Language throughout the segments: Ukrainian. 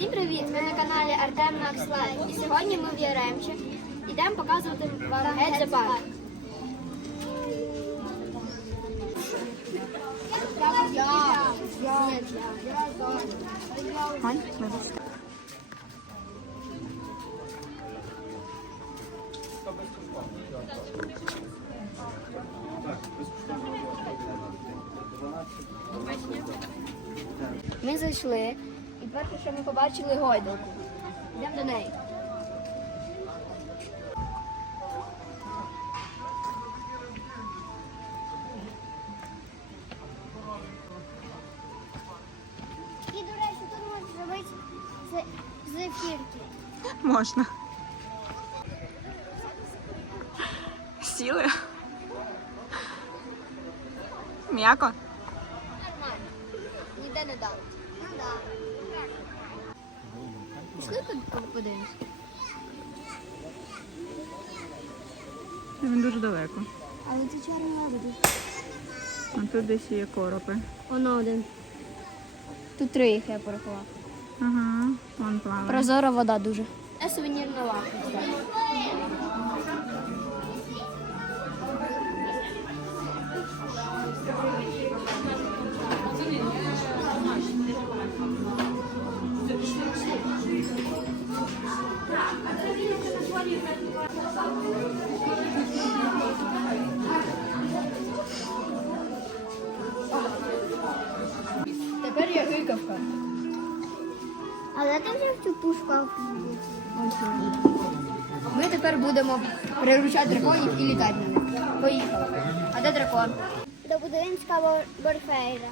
Всім привіт! Ви на каналі Артем Макс Лайв. І сьогодні ми в Яремче йдемо показувати вам геть парк. Ань, вибачте. Ми зайшли і перше, що ми побачили гойдалку. Йдемо до неї. І, до речі, тут можна зробити з- зефірки. Можна. Сіли. М'яко? Нормально. Ніде не дали. Пішли подивимось. Він дуже далеко. Але це чорні лебеді. А тут десь є коропи. Воно один. Тут три їх я порахував. Ага, вон плаває. Прозора вода дуже. Це сувенірна лавка. Цю пушку. Ми тепер будемо приручати драконів і літати на них. Поїхали. А де дракон? До будинська Бор- Борфейра.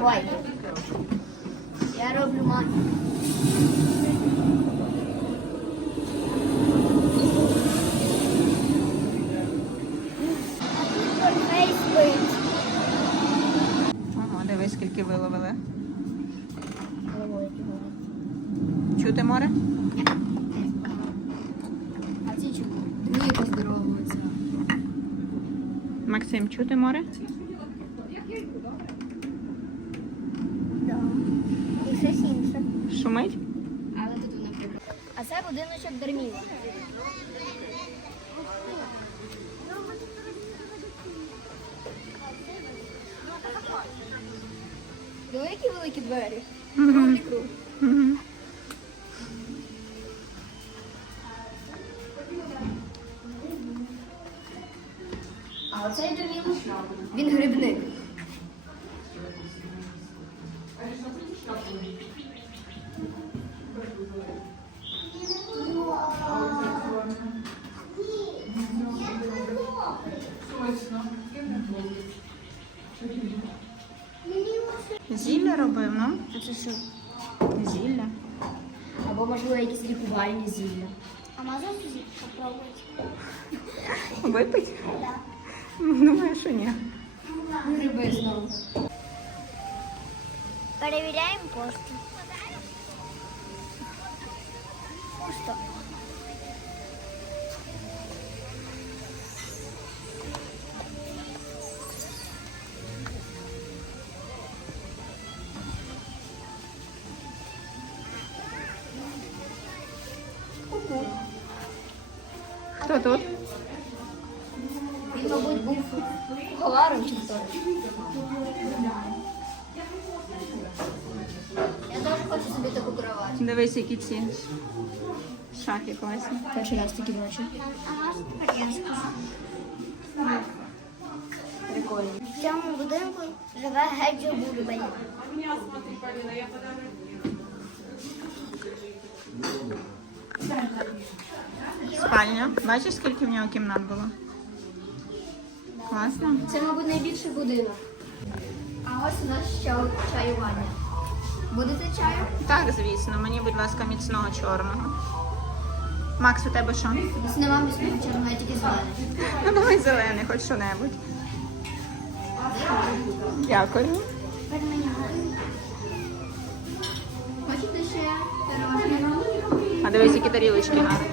Ой. Я роблю магію. Скільки виловили. Чути море? А ці чому? Другі поздоровуються. Максим, чути море? Да. І щось інше. Шумить? Але тут, наприклад. А це будиночок Дерміла. Великі великі двері. Круглі круг. А оцей Дерміл, він грибник. Зілля робив, ну? А це що? Зілля. Або, можливо, якісь лікувальні зілля. А можна попробувати? Випить? Думаю, що ні. Гриби знову. Перевіряємо пошту. Пусто. Хто тут? Він, мабуть, був голаром чи хто. Я теж хочу собі таку кровать. Дивись, які ці шахи класні. Перший раз такі бачу. А можна тепер я скажу? Прикольно. В цьому будинку живе Геджо Бульбель. Спальня. Бачиш, скільки в нього кімнат було? Класно. Це, мабуть, найбільший будинок. А ось у нас ще чаювання. Будете чаю? Так, звісно. Мені, будь ласка, міцного чорного. Макс, у тебе що? Ось нема міського чорного, я тільки зелений. Ну давай зелений, хоч що-небудь. Дякую. Хочете ще пирожні? А дивись, які тарілочки гарні.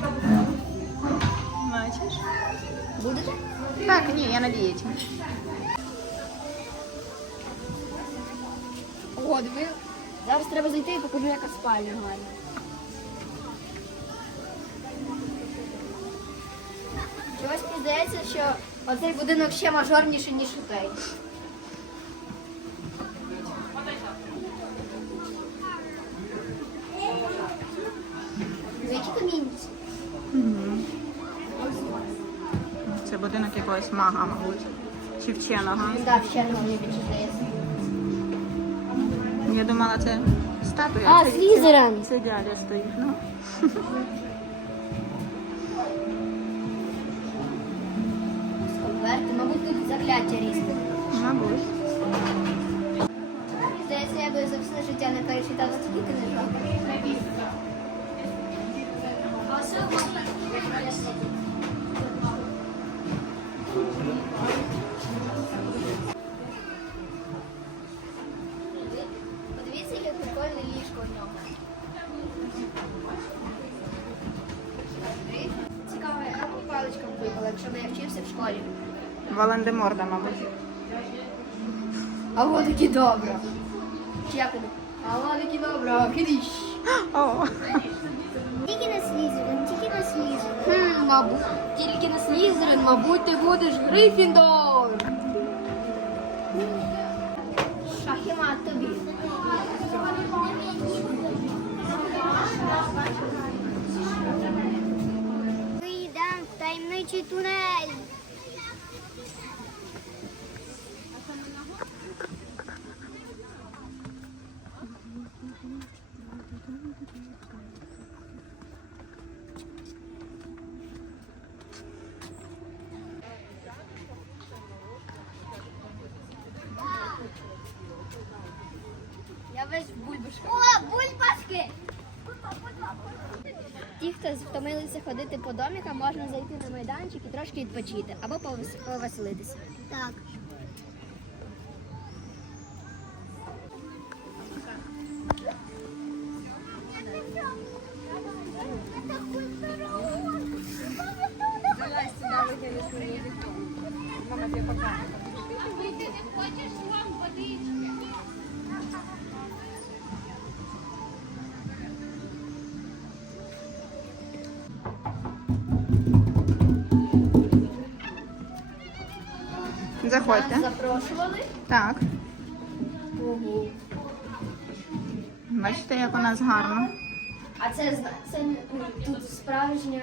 Бачиш? Будете? Так, ні, я на дієті. О, диви. Зараз треба зайти і покажу, яка спальня гарна. Чогось мені що оцей будинок ще мажорніший, ніж у той. Мага, мабуть. Чи вченого. Так, не мені більше здається. Я думала, це статуя. А, Слізерин. Це дядя стоїть, ну. Конверти, мабуть, тут закляття різне. Мабуть. Здається, я би за все життя не перечитала стільки книжок. Подивіться, яке прикольне ліжко в ньому. Цікаво, яка мені паличка випала, якщо я вчився в школі. Валандеморда, мабуть. А вот таки добре. Чи воно? А вот таки добре, кидиш. Мабуть, тільки на Слізерин, мабуть, ти будеш Грифіндор. Шахіма тобі. Ми йдемо в таємничий тунель. Я весь в бульбашках. О, бульбашки! Ті, хто втомилися ходити по домікам, можна зайти на майданчик і трошки відпочити або повеселитися. Так. Заходьте. Запрошували. Так. Бачите, як у нас гарно. А це, це тут справжня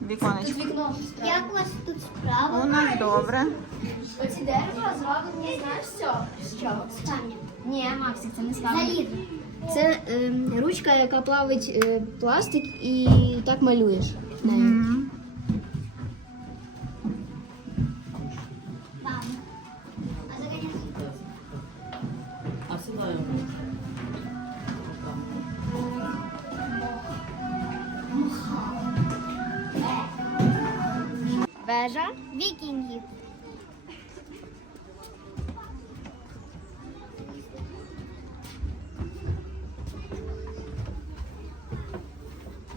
тут вікно. справжнє. Як у вас тут справа? У нас добре. Оці дерева зроблені, знаєш, з чого? З чого? З камня. Ні, Максик, це не. Залізо. Це ем, ручка, яка плавить е, пластик і так малюєш. нею. М. Вежа. Вікінгів.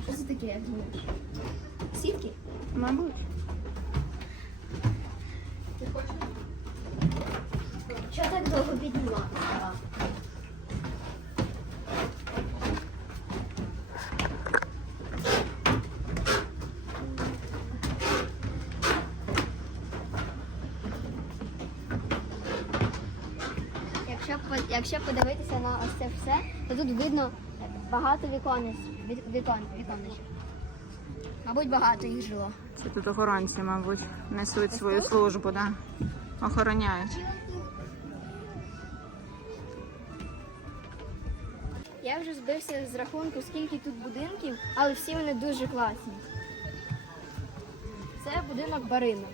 Що це таке, як думаєш? Сітки? Мабуть. Що так довго піднімати? Якщо, подивитися на ось це все, то тут видно багато віконець, вікон, віконечок. Мабуть, багато їх жило. Це тут охоронці, мабуть, несуть свою службу, да? охороняють. Я вже збився з рахунку, скільки тут будинків, але всі вони дуже класні. Це будинок Барина.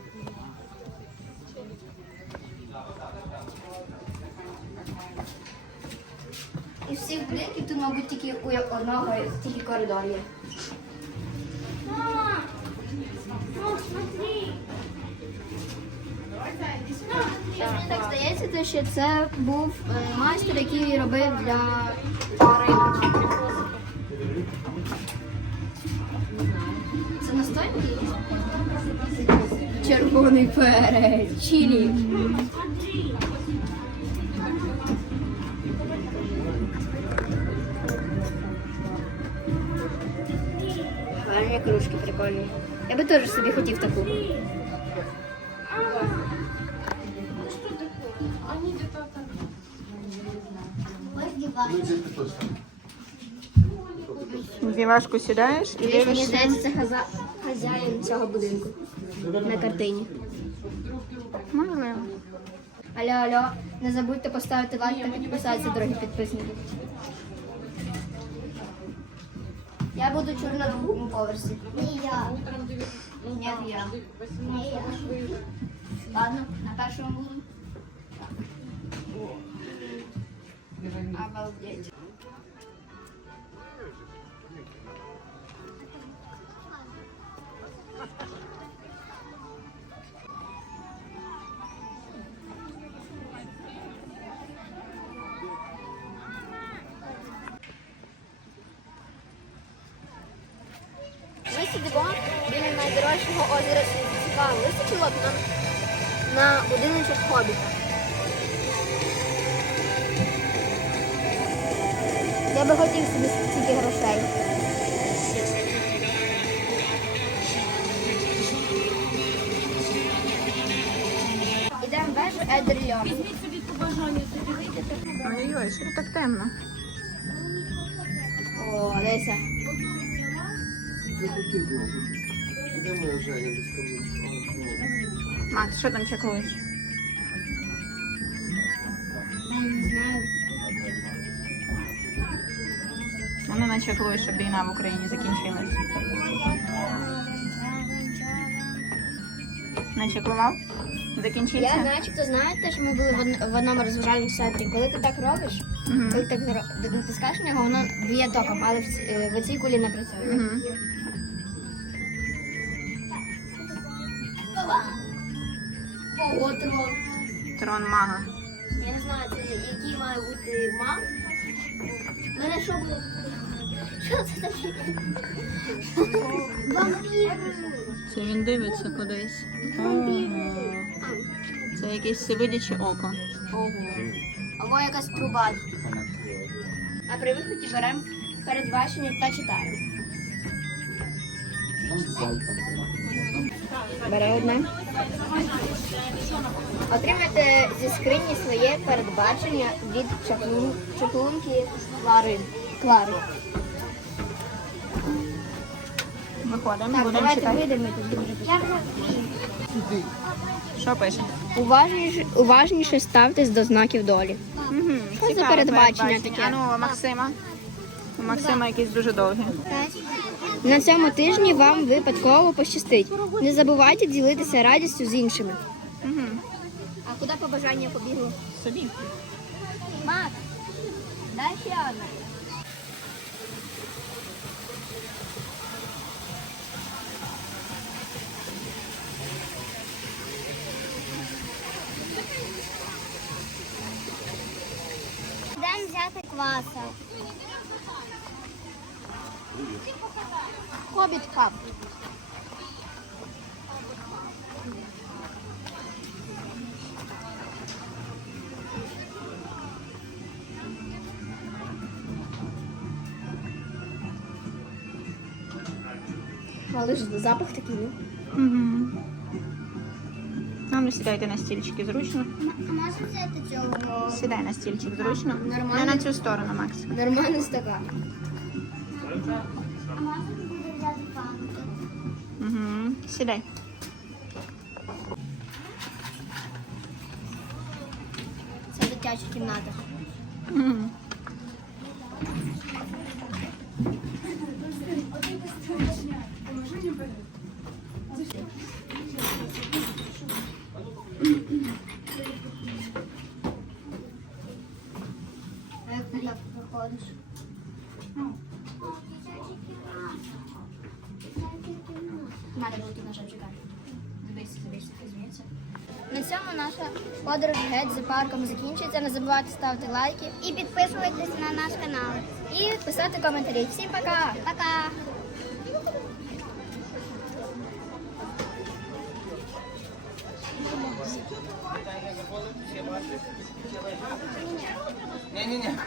Із всіх будинків тут, мабуть, тільки у одного тільки коридор є. Мама! Мам, смотри! Щось мені так здається, то що це був е, майстер, який робив для тварин. Це настойки? Червоний перець, чилі. Кружки прикольні. Я би теж собі хотів таку. В Івашку сідаєш і Мені дивишся. здається, це хаза... хазяїн цього будинку на картині. Можливо. Алло, алло, не забудьте поставити лайк та підписатися, дорогі підписники. Я буду чур на другому поверсі. Ні, я. Ні, я. Ні, я. Ладно, на першому буду. Обалдеть. Вистачило б на будиночок хобіта. Я би хотів собі стільки грошей. Ідемо в вежу Едерльон. Ой-ой, що так темно? О, дивися. Де моя Женя десь там? Макс, що там чекуєш? Я не знаю. Начеклує, щоб війна в Україні закінчилась. Начеклував? Закінчився? Я начебто знаєте, що ми були в од- в одному розважальному центрі. Коли ти так робиш, Мгм. коли так ро- натискаєш на нього, воно б'є током, але в, е, в цій кулі не працює. Мгм. Трон мага. Я не знаю, це який має бути маг. Мене що було? Що це таке? Вампір. Це він дивиться кудись. Це якесь всевидяче око. Ого. Або якась труба. А при виході беремо передбачення та читаємо. Бере одне. Отримайте зі скрині своє передбачення від чаклун... чаклунки Клари. Клари. Виходимо, Так, будемо давайте читати. вийдемо і тоді вже вже Що пише? Уважніше, уважніше ставтесь до знаків долі. Угу. Що за передбачення таке? А ну, у Максима. У Максима якісь дуже довгі. На цьому тижні вам випадково пощастить. Не забувайте ділитися радістю з іншими. Угу. А куди побажання побігли? Собі. Мак, дай ще одне. Взяти кваса. Хобіт кап. Але ж запах такий, ну. Угу. А ну сідайте на стільчики зручно. А можна взяти цього? Сідай на стільчик зручно. Нормально. Не на цю сторону, Макс. Нормальний стакан. Угу. Сідай. Це дитяча кімната. Угу. Надо було тут наше На цьому наша подорож геть за парком закінчується. Не забувайте ставити лайки і підписуватися на наш канал. І писати коментарі. Всім пока! Пока! Не-не-не.